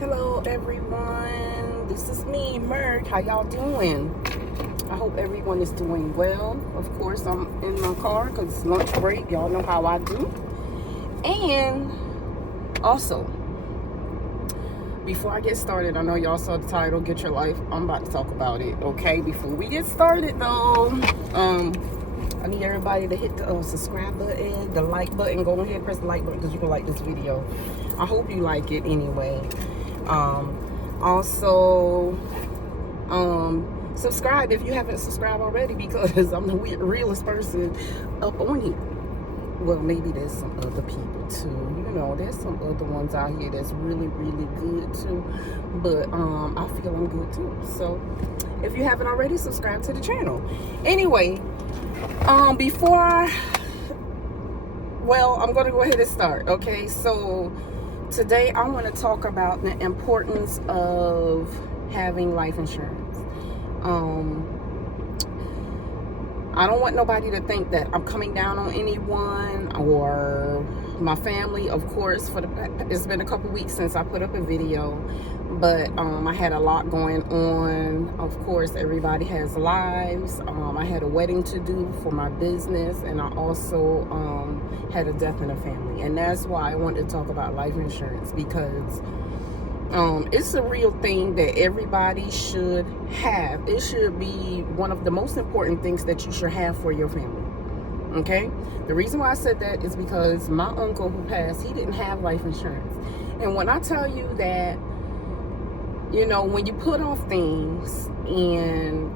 Hello everyone, this is me, Merk. How y'all doing? I hope everyone is doing well. Of course, I'm in my car because it's lunch break. Y'all know how I do. And also, before I get started, I know y'all saw the title, Get Your Life. I'm about to talk about it, okay? Before we get started though, I need everybody to hit the subscribe button, the like button. Go ahead and press the like button because you can like this video. I hope you like it anyway. Also, subscribe if you haven't subscribed already because I'm the realest person up on here. Well, maybe there's some other people too. You know, there's some other ones out here that's really, really good too. But I feel I'm good too. So if you haven't already, subscribe to the channel. Anyway, I'm gonna go ahead and start. Okay, so today I want to talk about the importance of having life insurance. I don't want nobody to think that I'm coming down on anyone or my family. Of course, it's been a couple weeks since I put up a video, but I had a lot going on. Of course, everybody has lives. I had a wedding to do for my business, and I also had a death in the family, and that's why I wanted to talk about life insurance, because it's a real thing that everybody should have. It should be one of the most important things that you should have for your family. Okay? The reason why I said that is because my uncle who passed, he didn't have life insurance. And when I tell you that, you know, when you put off things and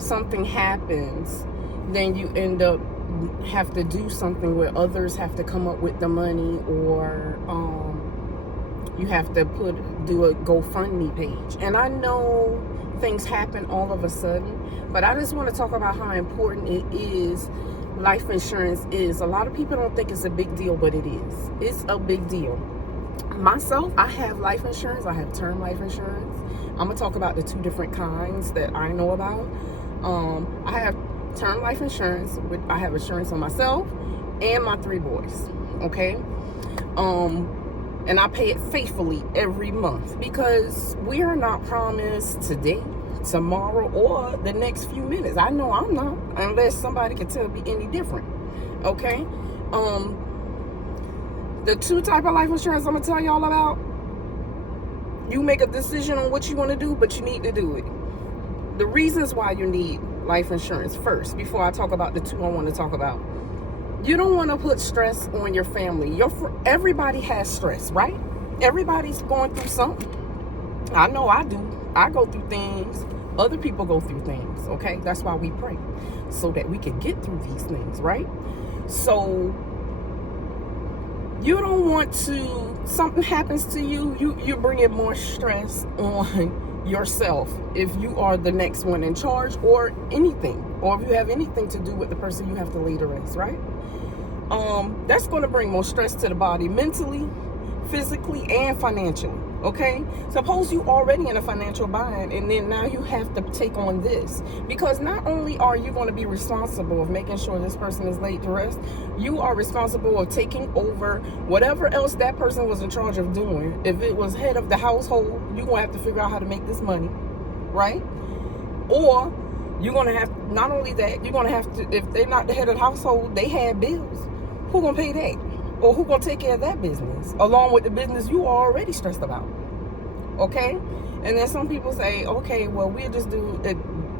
something happens, then you end up have to do something where others have to come up with the money, or you have to do a GoFundMe page. And I know things happen all of a sudden, but I just want to talk about how important it is. Life insurance is. A lot of people don't think it's a big deal, but it is. It's a big deal. Myself, I have life insurance. I have term life insurance. I'm gonna talk about the two different kinds that I know about. I have term life insurance. I have insurance on myself and my 3 boys. Okay. And I pay it faithfully every month, because we are not promised today, tomorrow, or the next few minutes. I know I'm not, unless somebody can tell me any different. Okay. The 2 type of life insurance I'm gonna tell y'all about, you make a decision on what you want to do, but you need to do it. The reasons why you need life insurance first, before I talk about the 2 I want to talk about. You don't want to put stress on your family. Everybody has stress, right? Everybody's going through something. I know I do. I go through things. Other people go through things, okay? That's why we pray, so that we can get through these things, right? So you don't want to, something happens to you, you're bringing more stress on yourself if you are the next one in charge, or anything, or if you have anything to do with the person you have to lay to rest, right? That's going to bring more stress to the body, mentally, physically, and financially. Okay, suppose you already in a financial bind, and then now you have to take on this, because not only are you going to be responsible of making sure this person is laid to rest, you are responsible of taking over whatever else that person was in charge of doing. If it was head of the household, you're going to have to figure out how to make this money, right? Or you're going to have, not only that, you're going to have to, if they're not the head of the household, they had bills. Who going to pay that? Or who going to take care of that business, along with the business you are already stressed about? Okay? And then some people say, okay, well, we'll just do it,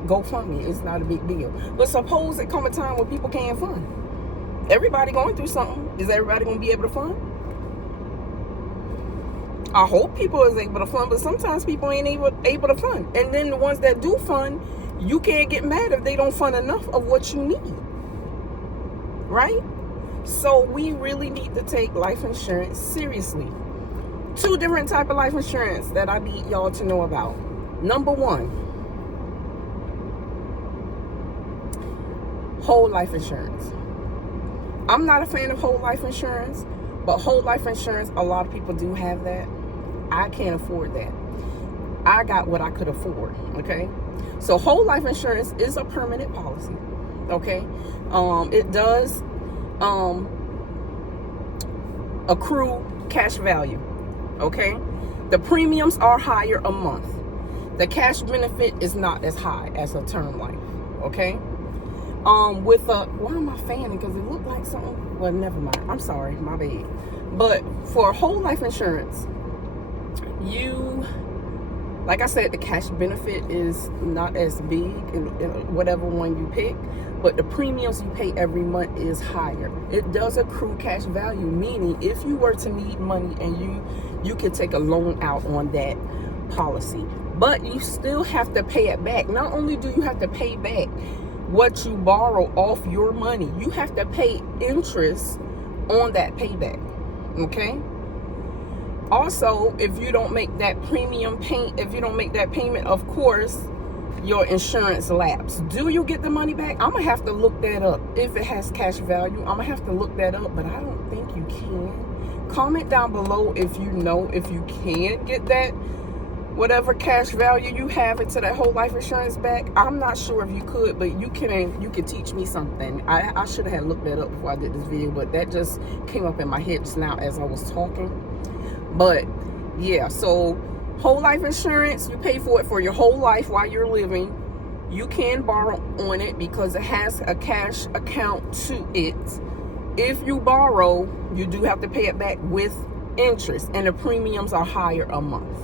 GoFundMe. It's not a big deal. But suppose it come a time when people can't fund. Everybody going through something. Is everybody going to be able to fund? I hope people is able to fund, but sometimes people ain't able to fund. And then the ones that do fund, you can't get mad if they don't fund enough of what you need. Right? So we really need to take life insurance seriously. 2 different type of life insurance that I need y'all to know about. Number 1, whole life insurance. I'm not a fan of whole life insurance, but whole life insurance, a lot of people do have that. I can't afford that. I got what I could afford. Okay, so whole life insurance is a permanent policy. Okay, it does accrue cash value. okay? The premiums are higher a month. The cash benefit is not as high as a term life, okay? With a, why am I fanning? Because it looked like something, well, never mind. I'm sorry, my bad. But for whole life insurance, you, like I said, the cash benefit is not as big in whatever one you pick, but the premiums you pay every month is higher. It does accrue cash value, meaning if you were to need money and you could take a loan out on that policy, but you still have to pay it back. Not only do you have to pay back what you borrow off your money, you have to pay interest on that payback, okay? Also, if you don't make that payment, of course, your insurance lapse. Do you get the money back? I'm gonna have to look that up. If it has cash value, I'm gonna have to look that up, but I don't think you can. Comment down below if you know if you can get that whatever cash value you have into that whole life insurance back. I'm not sure if you could, but you can teach me something. I should have looked that up before I did this video, but that just came up in my head just now as I was talking. But yeah, so whole life insurance, you pay for it for your whole life while you're living. You can borrow on it because it has a cash account to it. If you borrow, you do have to pay it back with interest, and the premiums are higher a month.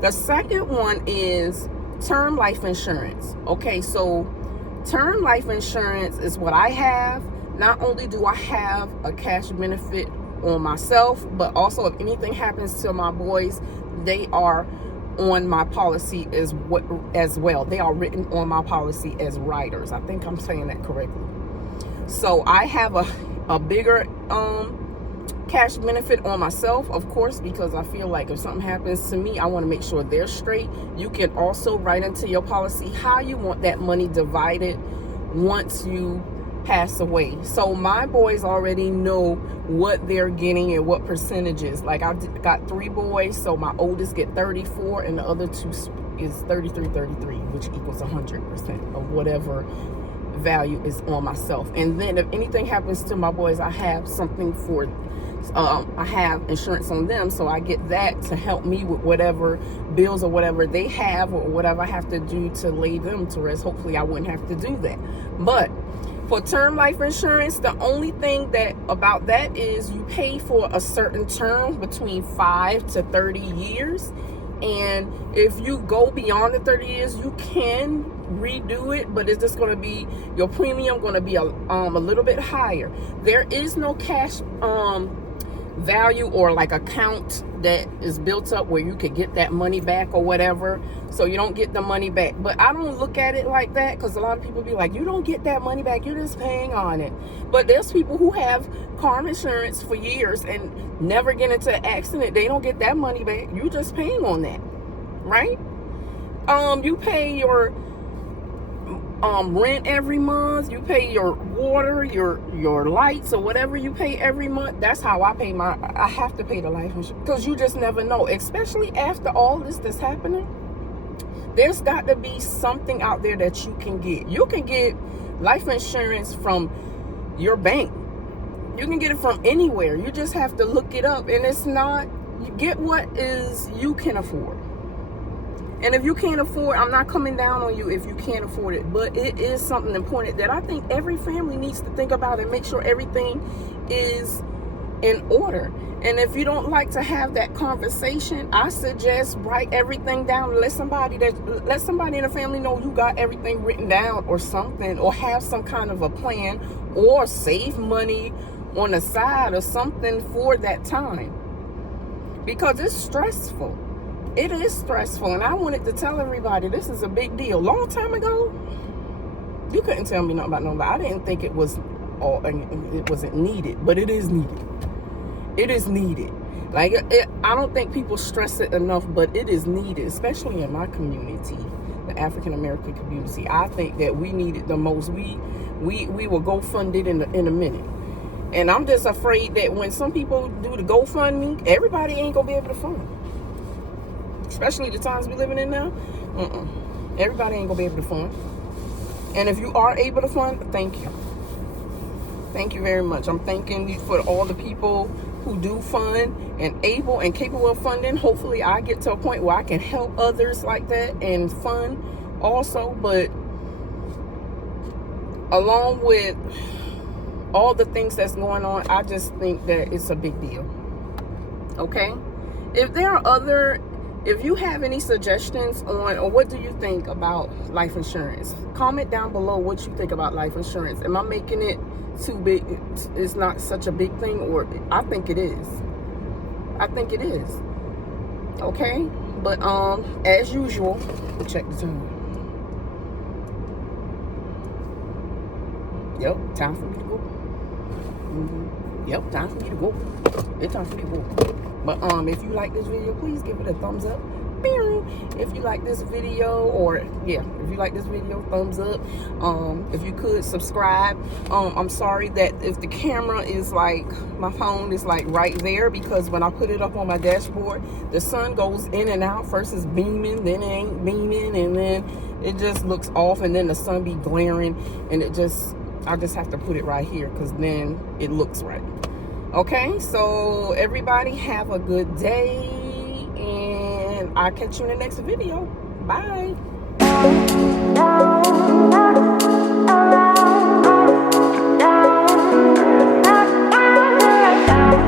The second one is term life insurance. Okay, so term life insurance is what I have. Not only do I have a cash benefit on myself, but also if anything happens to my boys, they are on my policy as well. They are written on my policy as riders. I think I'm saying that correctly. So I have a bigger cash benefit on myself, of course, because I feel like if something happens to me, I want to make sure they're straight. You can also write into your policy how you want that money divided once you pass away. So my boys already know what they're getting and what percentages. Like I got 3 boys, so my oldest get 34 and the other 2 is 33, which equals 100% of whatever value is on myself. And then if anything happens to my boys, I have something for I have insurance on them, so I get that to help me with whatever bills or whatever they have or whatever I have to do to lay them to rest. Hopefully I wouldn't have to do that. But for term life insurance, the only thing about that is you pay for a certain term between 5 to 30 years. And if you go beyond the 30 years, you can redo it, but it's just going to be, your premium going to be a little bit higher. There is no cash value or like account that is built up where you could get that money back or whatever, so you don't get the money back. But I don't look at it like that, because a lot of people be like, you don't get that money back, you're just paying on it. But there's people who have car insurance for years and never get into an accident. They don't get that money back. You just paying on that, right? You pay your rent every month, you pay your water, your lights, or whatever you pay every month. That's how I pay I have to pay the life insurance, because you just never know, especially after all this that's happening. There's got to be something out there that you can get. You can get life insurance from your bank. You can get it from anywhere. You just have to look it up, and it's not, you get what is you can afford. And if you can't afford, I'm not coming down on you if you can't afford it, but it is something important that I think every family needs to think about and make sure everything is in order. And if you don't like to have that conversation, I suggest write everything down and let somebody in the family know you got everything written down or something, or have some kind of a plan, or save money on the side or something for that time, because it's stressful. It is stressful, and I wanted to tell everybody this is a big deal. Long time ago, you couldn't tell me nothing about nobody. I didn't think it wasn't needed, but it is needed. It is needed. Like, I don't think people stress it enough, but it is needed, especially in my community, the African American community. I think that we need it the most. We will go fund it in a minute. And I'm just afraid that when some people do the GoFundMe, everybody ain't gonna be able to fund. Especially the times we living in now. Everybody ain't gonna be able to fund. And if you are able to fund, thank you. Thank you very much. I'm thanking you for all the people who do fund and able and capable of funding. Hopefully I get to a point where I can help others like that and fund also. But along with all the things that's going on, I just think that it's a big deal. Okay? If you have any suggestions on, or what do you think about life insurance, comment down below what you think about life insurance. Am I making it too big? It's not such a big thing, or I think it is. I think it is. Okay? But as usual, check the time. Yep, time for me to go. Yep, time for me to go. It's time for me to go. But if you like this video, please give it a thumbs up. If you like this video, or yeah, if you like this video, thumbs up. If you could subscribe. I'm sorry that if the camera is like, my phone is like right there, because when I put it up on my dashboard, the sun goes in and out. First it's beaming, then it ain't beaming, and then it just looks off, and then the sun be glaring, and I just have to put it right here because then it looks right. Okay, so everybody have a good day, and I'll catch you in the next video. Bye.